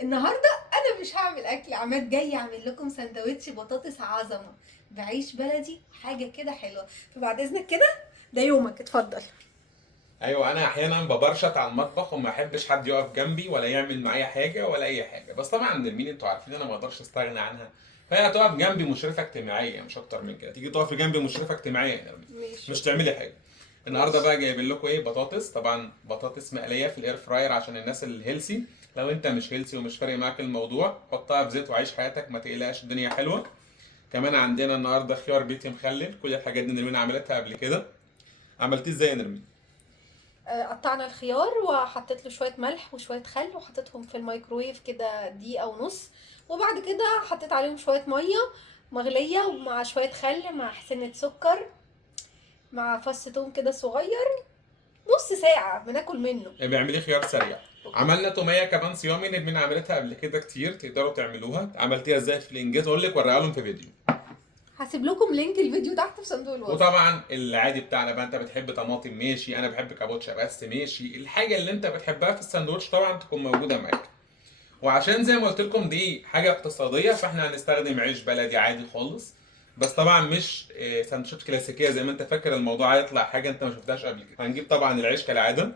النهارده انا مش هعمل اكل. عماد جاي اعمل لكم سندوتش بطاطس عظمه بعيش بلدي، حاجه كده حلوه. فبعد اذنك كده، ده يومك، اتفضل. ايوه، انا احيانا ببرشط على المطبخ وما احبش حد يقف جنبي ولا يعمل معايا حاجه ولا اي حاجه، بس طبعا نرمين انتوا عارفين انا ما اقدرش استغنى عنها. فهي هتقف جنبي مشرفه اجتماعيه مش اكتر من كده، تيجي تقفي جنبي مشرفه اجتماعيه يا نرمين، ماشي مش اوكي. تعملي حاجه. النهارده ماشي. بقى جايبين لكم ايه؟ بطاطس، طبعا بطاطس مقليه في الاير فراير عشان الناس الهيلسي. لو انت مش هيلسي ومش فارق معاك الموضوع، حطها في زيت وعيش حياتك، ما تقلقش الدنيا حلوه. كمان عندنا النهارده خيار بيتي مخلل، كل الحاجات دي نرمين عملتها قبل كده. عملتيه ازاي يا نرمين؟ قطعنا الخيار وحطيت له شويه ملح وشويه خل وحطيتهم في الميكرويف كده دقيقه ونص. وبعد كده حطيت عليهم شويه ميه مغليه ومع شويه خل مع سنه سكر مع فص توم كده صغير. نص ساعه بناكل منه. بيعملي خيار سريع. عملنا توميه كمان صيامي، ندمن عملتها قبل كده كتير، تقدروا تعملوها. عملتيها ازاي في الانجاز؟ اقول لك وريها لهم في فيديو. هسيب لكم لينك الفيديو تحت في صندوق الوصف. وطبعا العادي بتاعنا بقى، انت بتحب طماطم ماشي، انا بحب كابوتشا بس ماشي، الحاجه اللي انت بتحبها في الساندوتش طبعا تكون موجوده معاك. وعشان زي ما قلت لكم دي حاجه اقتصاديه، فاحنا هنستخدم عيش بلدي عادي خالص. بس طبعا مش ساندوتشات كلاسيكيه زي ما انت فاكر، الموضوع هيطلع حاجه انت ما شفتهاش قبل كده. هنجيب طبعا العيش كالعاده.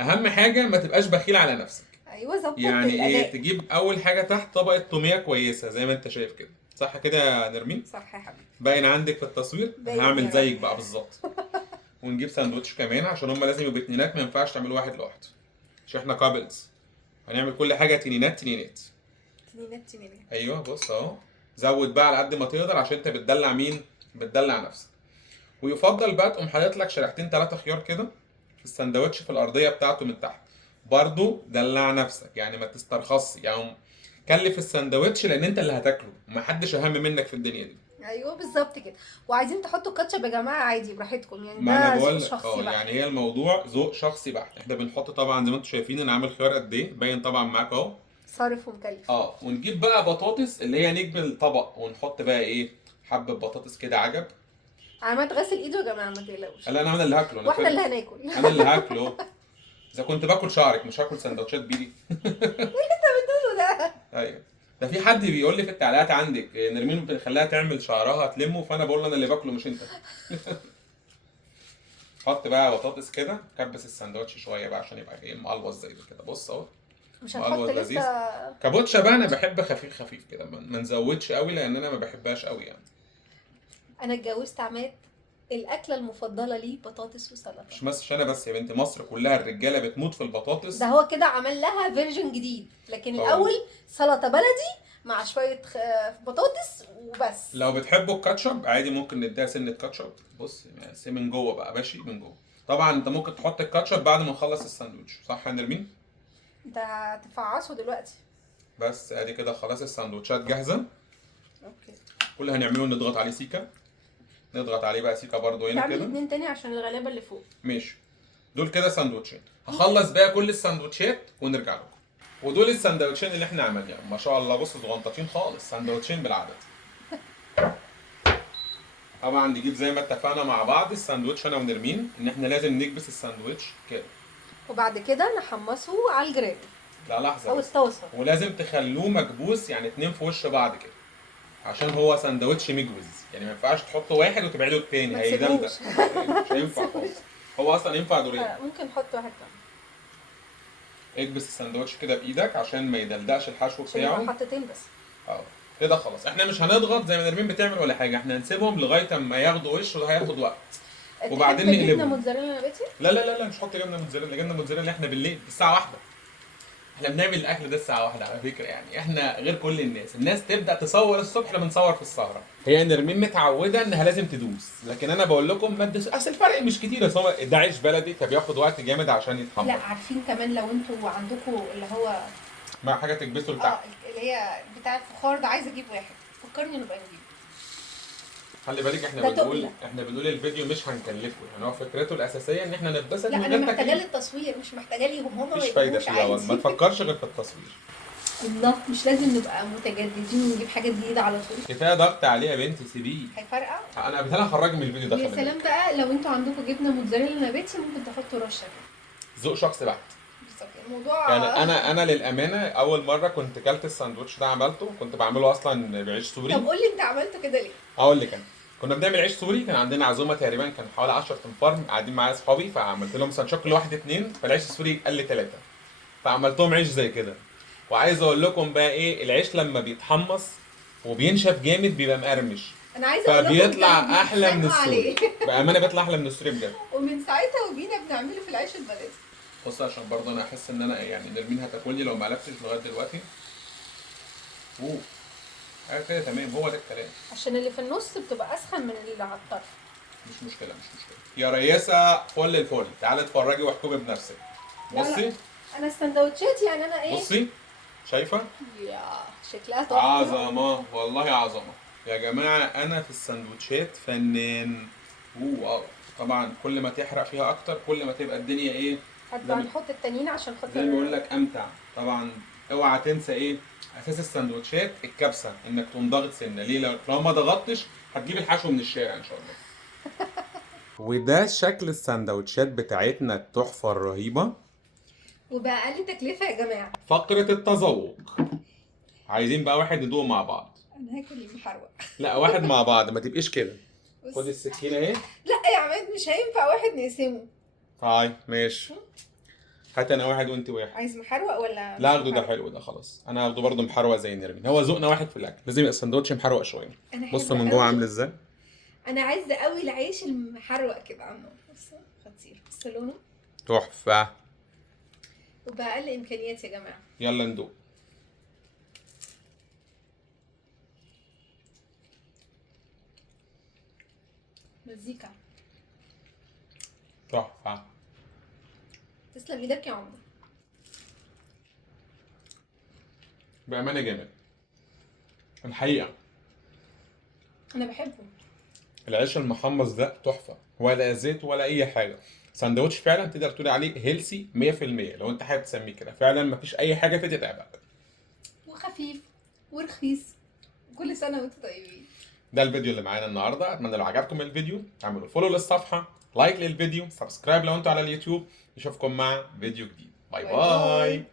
اهم حاجه ما تبقاش بخيل على نفسك. ايوه، ظبط يعني ايه؟ الاداء. تجيب اول حاجه تحت طبقه توميه كويسه زي ما انت شايف كده، صح كده يا نرمين؟ صح يا حبيبي. باين عندك في التصوير، باين هعمل يا رب. زيك بقى بالظبط. ونجيب ساندوتش كمان عشان هما لازم يبقوا اتنينات، ما ينفعش تعملوا واحد لوحده عشان احنا كابلز. هنعمل كل حاجه تنينات تنينات. تنينات تنينات. ايوه بص اهو. زود بقى على قد ما تقدر عشان انت بتدلع مين؟ بتدلع نفسك. ويفضل بقى تقوم حاطط لك شريحتين ثلاثه خيار كده في الساندوتش في الارضيه بتاعته من تحت. برضو دلع نفسك، يعني ما تسترخصش يعني. كلف الساندوتش لان انت اللي هتاكله، ومحدش اهم منك في الدنيا دي. ايوه بالظبط كده. وعايزين تحطوا كاتشب يا جماعه عادي براحتكم، يعني ما انا ده ذوق بقول لك شخصي بحت. يعني هي الموضوع ذوق شخصي بحت. احنا بنحط طبعا زي ما انتم شايفين انا عامل خيار قد ايه، باين طبعا معاك اهو. صارف ومكلف. ونجيب بقى بطاطس اللي هي نجم الطبق، ونحط بقى ايه؟ حبه بطاطس كده عجب. عماد غسل ايده يا جماعه، ما تقلقوش. لا انا اللي هاكله، انا واحنا اللي فارق. هناكل. انا اللي هاكله. اذا كنت باكل شعرك مش هاكل سندوتشات بايدي. بتقولوا ده؟ ايوه. ده في حد بيقول لي في التعليقات عندك نرمين بتخليها تعمل شعرها تلمه، فانا بقول له انا اللي باكله مش انت. حط بقى بطاطس كده، كبس السندوتش شويه بقى عشان يبقى ايه مقلوص زي ده كده، بص اهو. مش هنحط مقلوص لسه. لذيذ. كابوتشا بقى انا بحب خفيف خفيف كده، ما نزودش قوي لان انا ما بحبهاش قوي يعني. انا اتجوزت عماد، الاكله المفضله ليه بطاطس وسلطه. مش انا بس يا بنتي، مصر كلها الرجاله بتموت في البطاطس. ده هو كده عمل لها فيرجن جديد، لكن اه. الاول سلطه بلدي مع شويه بطاطس وبس. لو بتحبوا الكاتشب عادي ممكن نديها سنه كاتشب. بص يعني من جوه بقى ماشي من جوه. طبعا انت ممكن تحط الكاتشب بعد ما نخلص الساندوتش، صح يا نرمين؟ انت هتفعصه دلوقتي. بس ادي كده خلاص الساندوتشات جاهزه. اوكي. كل اللي هنعمله نضغط عليه سيكا. نضغط عليه بقى سيكا برضو هنا تعمل كده. اتنين تاني عشان الغلابه اللي فوق. ماشي. دول كده ساندوتشين، هخلص بقى كل الساندوتشات ونرجع لكم. ودول الساندوتشين اللي احنا عملناهم، ما شاء الله بصوا صغنطتين خالص، ساندوتشين بالعدد. طبعا نجيب زي ما اتفقنا مع بعض الساندوتش انا ونرمين ان احنا لازم نكبس الساندوتش كده. وبعد كده نحمصه على الجريل لا لحظه او بس. الطاسه. ولازم تخلوه مكبوس، يعني اتنين في وش بعض كده، عشان هو ساندوتش مجوز. يعني ما ينفعش تحط واحد وتبعده التاني، ما هيدمدم. تسيبوش. مش هينفع خالص. هو اصلا ينفع دورين. ممكن نحط واحد كمان اكبس الساندوتش كده بايدك عشان ما يدلدقش الحشو عشان يبقى بتاعه. حطتين بس. اه. كده خلاص، احنا مش هنضغط زي ما نرمين بتعمل ولا حاجه، احنا هنسيبهم لغايه اما ياخدوا وش، وده هياخد وقت. وبعدين تحب جبنه نقلبهم. موتزاريلا نباتي؟ لا مش هحط جبنه موتزاريلا. جبنه موتزاريلا احنا بالليل الساعه 1. احنا بنعمل الاكل ده الساعه 1 على فكره، يعني احنا غير كل الناس تبدا تصور الصبح لما نصور في السهره. هي نرمين متعوده انها لازم تدوس، لكن انا بقول لكم ما تدوس، اصل الفرق مش كتير، بس هو ده عيش بلدي فبياخد وقت جامد عشان لا، يتحمر. عارفين كمان لو انتوا عندكم اللي هو مع حاجه تكبسه لتحت. اللي هي بتاع الفخار ده، عايزه اجيب واحد. فكرني نبقى نجيب. خلي بالك احنا ده بنقول تقلة. احنا بنقول الفيديو مش هنكلفه، يعني هو فكرته الاساسيه ان احنا نتبسط لا، من انا غير محتاجاه تكليف. للتصوير، مش محتاجاه ليهم، هما ما مفيش فايده يجيبوش فيها، ما عادي. تفكرش غير في التصوير. بالظبط، مش لازم نبقى متجددين ونجيب حاجات جديده على طول. كفايه ضغط عليه يا بنتي، سيبيه. هيفرقع. انا بتهيألي هخرج من الفيديو ده. ويا خلي سلام بالك. بقى لو انتوا عندكم جبنه موتزاريلا نباتي، ممكن تحطوا رشه كده. ذوق شخص بحت. الموضوع يعني انا للامانه اول مره كنت كلت الساندوتش ده عملته، كنت بعمله اصلا بعيش سوري. طب قول لي انت عملته كده ليه؟ اقول لك انا كنا بنعمل عيش سوري، كان عندنا عزومه تقريبا كان حوالي 10 تنفار قاعدين معايا اصحابي، فعملت لهم ساندوتش كل واحد اتنين، فالعيش السوري قال لي ثلاثه، فعملت لهم عيش زي كده. وعايز اقول لكم بقى ايه، العيش لما بيتحمص وبينشف جامد بيبقى مقرمش، انا عايزه اقول لكم فبيطلع كانوا احلى من بيتخانقوا السوري. عليه. بامانه بيطلع احلى من السوري بجد. ومن ساعتها وبينا بنعمله في العيش البلدي. بص عشان برضه انا احس ان انا يعني نرمين هتاكلني لو ما علفتش لغايه دلوقتي. اوه كده تمام، هو ده الكلام. عشان اللي في النص بتبقى اسخن من اللي على الطرف. مش مشكله مش مشكله يا رياسه، فل الفل، تعالي اتفرجي واحكمي بنفسك. لا لا. بصي انا السندوتشات يعني انا ايه؟ بصي شايفه يا شكلها تحفه. عظمه والله عظمه يا جماعه، انا في السندوتشات فنان. واو، طبعا كل ما تحرق فيها اكتر كل ما تبقى الدنيا ايه، هتبقى نحط التانيين عشان خاطر زي ما بقول لك امتع. طبعا اوعى تنسى ايه اساس السندوتشات، الكبسه، انك تقوم ضاغط سنه. ليه؟ لو ما ضغطتش هتجيب الحشو من الشارع ان شاء الله. وده شكل السندوتشات بتاعتنا التحفه الرهيبه وبأقل تكلفه يا جماعه. فقره التذوق. عايزين بقى واحد ندوق مع بعض. انا هاكل المحروق. لا واحد مع بعض، ما تبقيش كده. بص. خد السكينه اهي. لا يا عماد مش هينفع واحد نقسمه. طيب ماشي، هات انا واحد وانت واحد. عايز محروق ولا لا مش اخده، ده محروق؟ حلو ده خلاص، انا هاخده برضه محروق زي نرمين، هو ذوقنا واحد في الاكل، لازم يبقى السندوتش محروق شويه. انا بصوا حلوة من جوه قوي. عامل ازاي. انا عايزه قوي العيش المحروق كده عنه. بص خطير، بص لونه. تحفه. وبأقل امكانيات يا جماعه. يلا ندوق. مزيكا. تحفه. تسلم ايدك يا عمده. بامانه جامد الحقيقه. انا بحبه. العيش المحمص ده تحفه، ولا زيت ولا اي حاجه. سندوتش فعلا تقدر تقول عليه هيلسي 100%، لو انت حابب تسميه كده فعلا مفيش اي حاجه فيه تتعبك. وخفيف ورخيص. كل سنه وانتم طيبين. ده الفيديو اللي معانا النهارده، اتمنى لو عجبكم الفيديو تعملوا فولو للصفحه، لايك للفيديو، سبسكرايب لو انتوا على اليوتيوب. نشوفكم مع فيديو جديد. باي باي باي. باي.